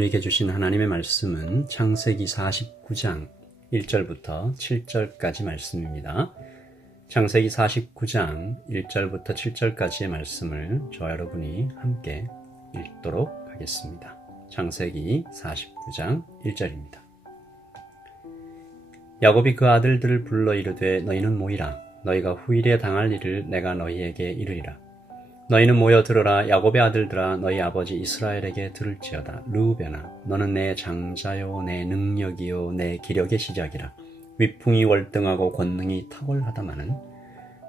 우리에게 주신 하나님의 말씀은 창세기 49장 1절부터 7절까지 말씀입니다. 창세기 49장 1절부터 7절까지의 말씀을 저와 여러분이 함께 읽도록 하겠습니다. 창세기 49장 1절입니다. 야곱이 그 아들들을 불러 이르되 너희는 모이라. 너희가 후일에 당할 일을 내가 너희에게 이르리라. 너희는 모여 들으라. 야곱의 아들들아, 너희 아버지 이스라엘에게 들을지어다. 르우벤아, 너는 내 장자요 내 능력이요 내 기력의 시작이라. 위풍이 월등하고 권능이 탁월하다마는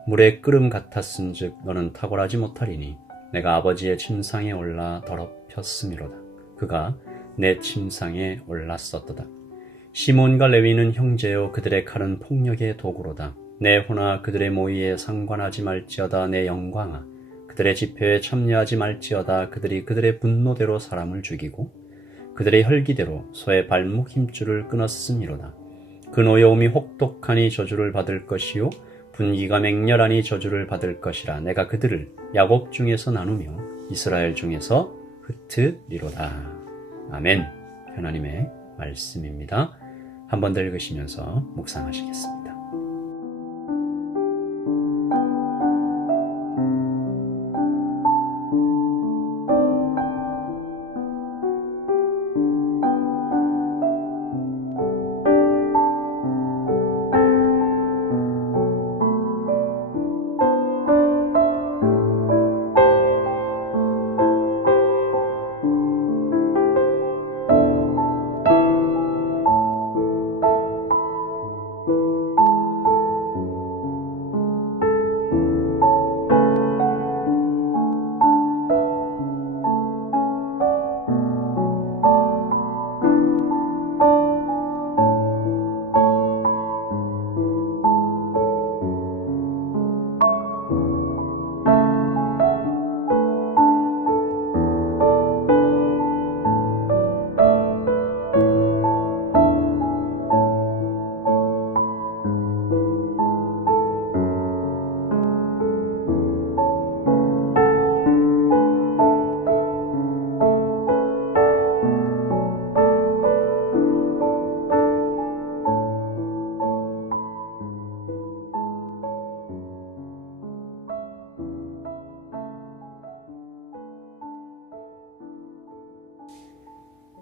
물의 끓음 같았은즉 너는 탁월하지 못하리니 내가 아버지의 침상에 올라 더럽혔음이로다. 그가 내 침상에 올랐었도다. 시몬과 레위는 형제요 그들의 칼은 폭력의 도구로다. 내 호나 그들의 모의에 상관하지 말지어다. 내 영광아, 그들의 집회에 참여하지 말지어다. 그들이 그들의 분노대로 사람을 죽이고 그들의 혈기대로 소의 발목 힘줄을 끊었음이로다. 그 노여움이 혹독하니 저주를 받을 것이요 분기가 맹렬하니 저주를 받을 것이라. 내가 그들을 야곱 중에서 나누며 이스라엘 중에서 흩으리로다. 아멘. 하나님의 말씀입니다. 한 번 더 읽으시면서 묵상하시겠습니다.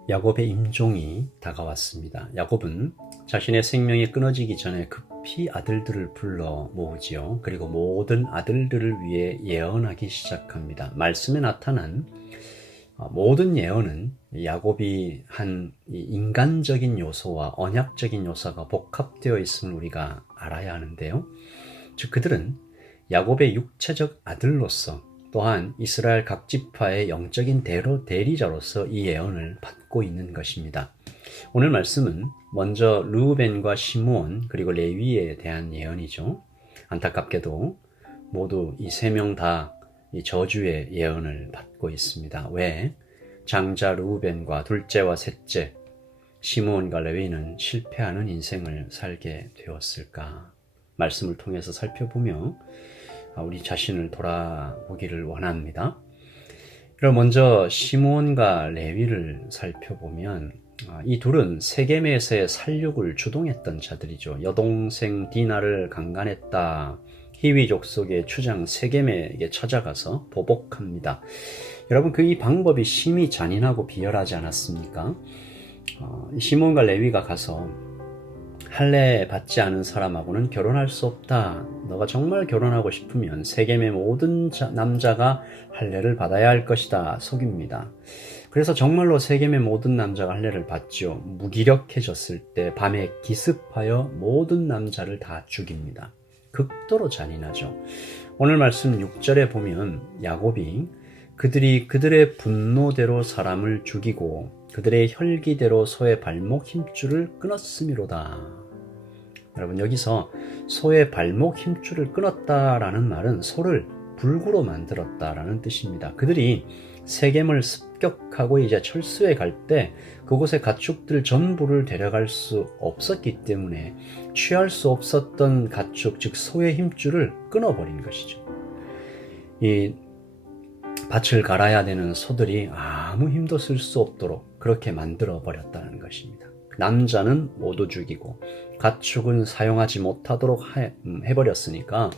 야곱의 임종이 다가왔습니다. 야곱은 자신의 생명이 끊어지기 전에 급히 아들들을 불러 모으지요. 그리고 모든 아들들을 위해 예언하기 시작합니다. 말씀에 나타난 모든 예언은 야곱이 한 인간적인 요소와 언약적인 요소가 복합되어 있음을 우리가 알아야 하는데요. 즉 그들은 야곱의 육체적 아들로서 또한 이스라엘 각 지파의 영적인 대리자로서 이 예언을 받고 있는 것입니다. 오늘 말씀은 먼저 르우벤과 시므온 그리고 레위에 대한 예언이죠. 안타깝게도 모두 이 세 명 다 이 저주의 예언을 받고 있습니다. 왜? 장자 르우벤과 둘째와 셋째 시므온과 레위는 실패하는 인생을 살게 되었을까? 말씀을 통해서 살펴보며 우리 자신을 돌아보기를 원합니다. 그럼 먼저 시므온과 레위를 살펴보면 이 둘은 세겜에서의 살육을 주동했던 자들이죠. 여동생 디나를 강간했다. 히위 족속의 추장 세겜에게 찾아가서 보복합니다. 여러분 이 방법이 심히 잔인하고 비열하지 않았습니까? 시므온과 레위가 가서 할례 받지 않은 사람하고는 결혼할 수 없다. 너가 정말 결혼하고 싶으면 세겜의 모든 남자가 할례를 받아야 할 것이다. 속입니다. 그래서 정말로 세겜의 모든 남자가 할례를 받죠. 무기력해졌을 때 밤에 기습하여 모든 남자를 다 죽입니다. 극도로 잔인하죠. 오늘 말씀 6절에 보면 야곱이 그들이 그들의 분노대로 사람을 죽이고 그들의 혈기대로 소의 발목 힘줄을 끊었음이로다. 여러분 여기서 소의 발목 힘줄을 끊었다라는 말은 소를 불구로 만들었다라는 뜻입니다. 그들이 세겜을 습격하고 이제 철수해 갈 때 그곳의 가축들 전부를 데려갈 수 없었기 때문에 취할 수 없었던 가축 즉 소의 힘줄을 끊어버린 것이죠. 이 밭을 갈아야 되는 소들이 아무 힘도 쓸 수 없도록 그렇게 만들어 버렸다는 것입니다. 남자는 모두 죽이고 가축은 사용하지 못하도록 해버렸으니까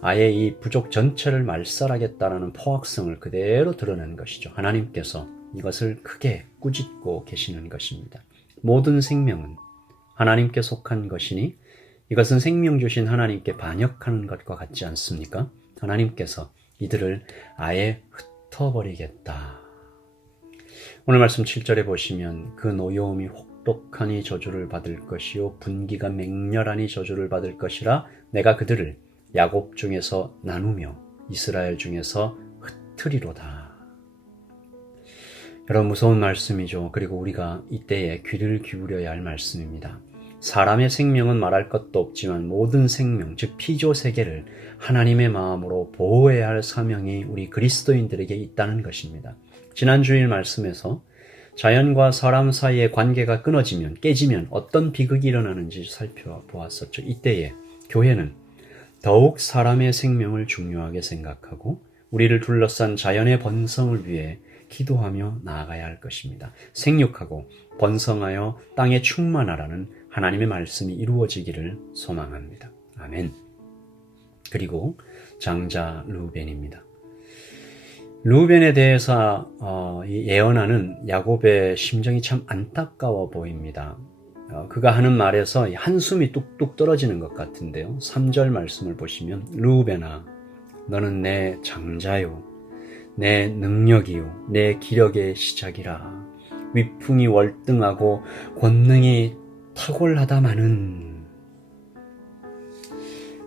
아예 이 부족 전체를 말살하겠다라는 포악성을 그대로 드러낸 것이죠. 하나님께서 이것을 크게 꾸짖고 계시는 것입니다. 모든 생명은 하나님께 속한 것이니 이것은 생명 주신 하나님께 반역하는 것과 같지 않습니까? 하나님께서 이들을 아예 흩어버리겠다. 오늘 말씀 7절에 보시면 그 노여움이 혹독하니 저주를 받을 것이요 분기가 맹렬하니 저주를 받을 것이라 내가 그들을 야곱 중에서 나누며 이스라엘 중에서 흩으리로다. 여러분 무서운 말씀이죠. 그리고 우리가 이때에 귀를 기울여야 할 말씀입니다. 사람의 생명은 말할 것도 없지만 모든 생명, 즉 피조 세계를 하나님의 마음으로 보호해야 할 사명이 우리 그리스도인들에게 있다는 것입니다. 지난 주일 말씀에서 자연과 사람 사이의 관계가 끊어지면, 깨지면 어떤 비극이 일어나는지 살펴보았었죠. 이때에 교회는 더욱 사람의 생명을 중요하게 생각하고 우리를 둘러싼 자연의 번성을 위해 기도하며 나아가야 할 것입니다. 생육하고 번성하여 땅에 충만하라는 하나님의 말씀이 이루어지기를 소망합니다. 아멘. 그리고 장자 르우벤입니다. 르우벤에 대해서 예언하는 야곱의 심정이 참 안타까워 보입니다. 그가 하는 말에서 한숨이 뚝뚝 떨어지는 것 같은데요. 3절 말씀을 보시면 르우벤아 너는 내 장자요 내 능력이요 내 기력의 시작이라 위풍이 월등하고 권능이 탁월하다마는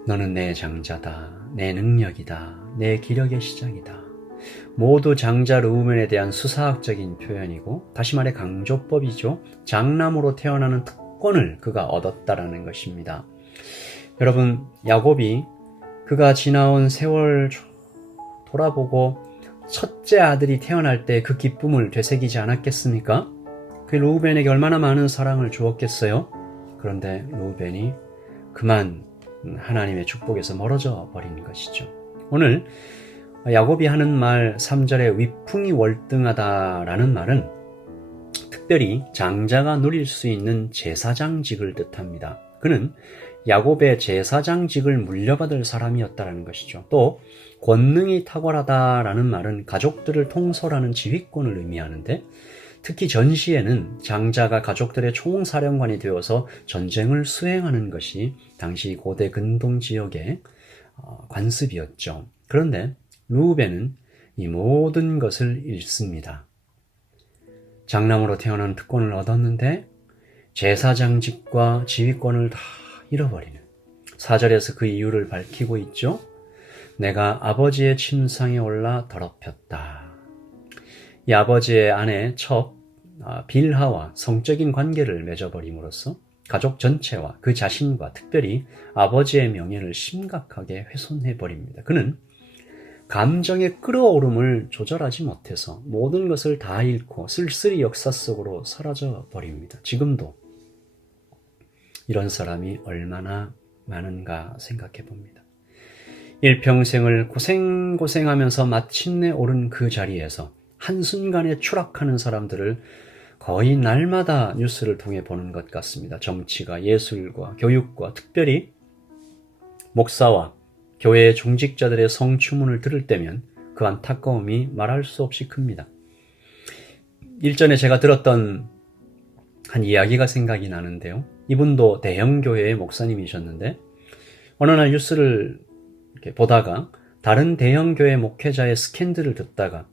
너는 내 장자다 내 능력이다 내 기력의 시작이다. 모두 장자 르우벤에 대한 수사학적인 표현이고 다시 말해 강조법이죠. 장남으로 태어나는 특권을 그가 얻었다라는 것입니다. 여러분 야곱이 그가 지나온 세월 돌아보고 첫째 아들이 태어날 때 그 기쁨을 되새기지 않았겠습니까? 그 르우벤에게 얼마나 많은 사랑을 주었겠어요? 그런데 르우벤이 그만 하나님의 축복에서 멀어져 버린 것이죠. 오늘 야곱이 하는 말 3절에 위풍이 월등하다라는 말은 특별히 장자가 누릴 수 있는 제사장직을 뜻합니다. 그는 야곱의 제사장직을 물려받을 사람이었다는 것이죠. 또 권능이 탁월하다라는 말은 가족들을 통솔하는 지휘권을 의미하는데 특히 전시에는 장자가 가족들의 총사령관이 되어서 전쟁을 수행하는 것이 당시 고대 근동 지역의 관습이었죠. 그런데 르우벤은 이 모든 것을 잃습니다. 장남으로 태어난 특권을 얻었는데 제사장직과 지휘권을 다 잃어버리는 4절에서 그 이유를 밝히고 있죠. 내가 아버지의 침상에 올라 더럽혔다. 이 아버지의 아내 첩 빌하와 성적인 관계를 맺어버림으로써 가족 전체와 그 자신과 특별히 아버지의 명예를 심각하게 훼손해버립니다. 그는 감정의 끌어오름을 조절하지 못해서 모든 것을 다 잃고 쓸쓸히 역사 속으로 사라져 버립니다. 지금도 이런 사람이 얼마나 많은가 생각해 봅니다. 일평생을 고생하면서 마침내 오른 그 자리에서 한순간에 추락하는 사람들을 거의 날마다 뉴스를 통해 보는 것 같습니다. 정치가, 예술과 교육과 특별히 목사와 교회의 중직자들의 성추문을 들을 때면 그 안타까움이 말할 수 없이 큽니다. 일전에 제가 들었던 한 이야기가 생각이 나는데요. 이분도 대형교회의 목사님이셨는데 어느 날 뉴스를 이렇게 보다가 다른 대형교회 목회자의 스캔들을 듣다가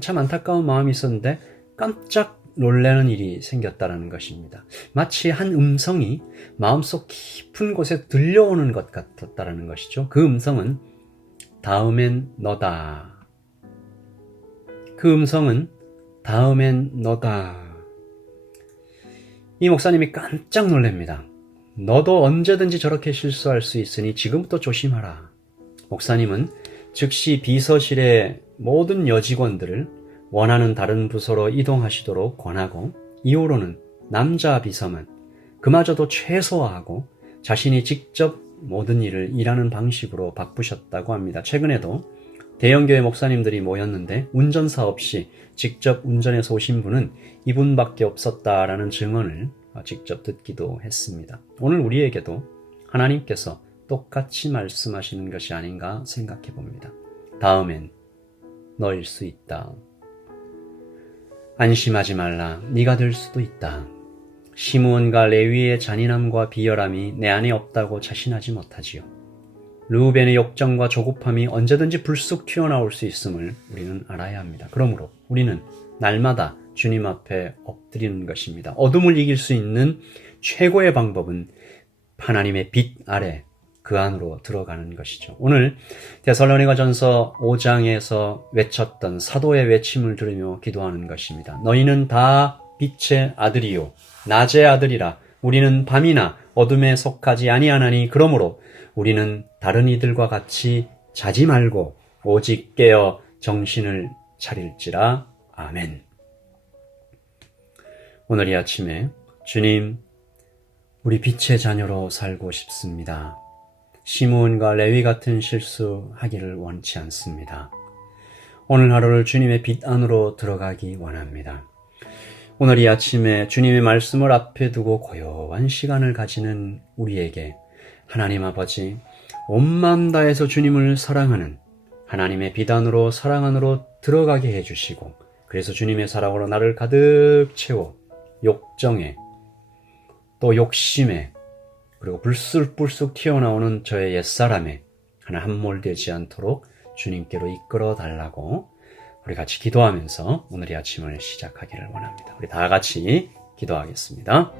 참 안타까운 마음이 있었는데 깜짝 놀라는 일이 생겼다는 것입니다. 마치 한 음성이 마음속 깊은 곳에 들려오는 것 같았다는 것이죠. 그 음성은 다음엔 너다. 그 음성은 다음엔 너다. 이 목사님이 깜짝 놀랍니다. 너도 언제든지 저렇게 실수할 수 있으니 지금부터 조심하라. 목사님은 즉시 비서실의 모든 여직원들을 원하는 다른 부서로 이동하시도록 권하고 이후로는 남자 비서만 그마저도 최소화하고 자신이 직접 모든 일을 일하는 방식으로 바꾸셨다고 합니다. 최근에도 대형교회 목사님들이 모였는데 운전사 없이 직접 운전해서 오신 분은 이분밖에 없었다라는 증언을 직접 듣기도 했습니다. 오늘 우리에게도 하나님께서 똑같이 말씀하시는 것이 아닌가 생각해 봅니다. 다음엔 너일 수 있다. 안심하지 말라. 네가 될 수도 있다. 시므온과 레위의 잔인함과 비열함이 내 안에 없다고 자신하지 못하지요. 르우벤의 욕정과 조급함이 언제든지 불쑥 튀어나올 수 있음을 우리는 알아야 합니다. 그러므로 우리는 날마다 주님 앞에 엎드리는 것입니다. 어둠을 이길 수 있는 최고의 방법은 하나님의 빛 아래 그 안으로 들어가는 것이죠. 오늘 데살로니가전서 5장에서 외쳤던 사도의 외침을 들으며 기도하는 것입니다. 너희는 다 빛의 아들이요 낮의 아들이라. 우리는 밤이나 어둠에 속하지 아니하나니 그러므로 우리는 다른 이들과 같이 자지 말고 오직 깨어 정신을 차릴지라. 아멘. 오늘 이 아침에 주님, 우리 빛의 자녀로 살고 싶습니다. 시므온과 레위 같은 실수하기를 원치 않습니다. 오늘 하루를 주님의 빛 안으로 들어가기 원합니다. 오늘 이 아침에 주님의 말씀을 앞에 두고 고요한 시간을 가지는 우리에게 하나님 아버지, 온 마음 다해서 주님을 사랑하는 하나님의 빛 안으로 사랑 안으로 들어가게 해주시고, 그래서 주님의 사랑으로 나를 가득 채워 욕정에 또 욕심에 그리고 불쑥불쑥 튀어나오는 저의 옛사람에 하나 함몰되지 않도록 주님께로 이끌어 달라고 우리 같이 기도하면서 오늘 이 아침을 시작하기를 원합니다. 우리 다 같이 기도하겠습니다.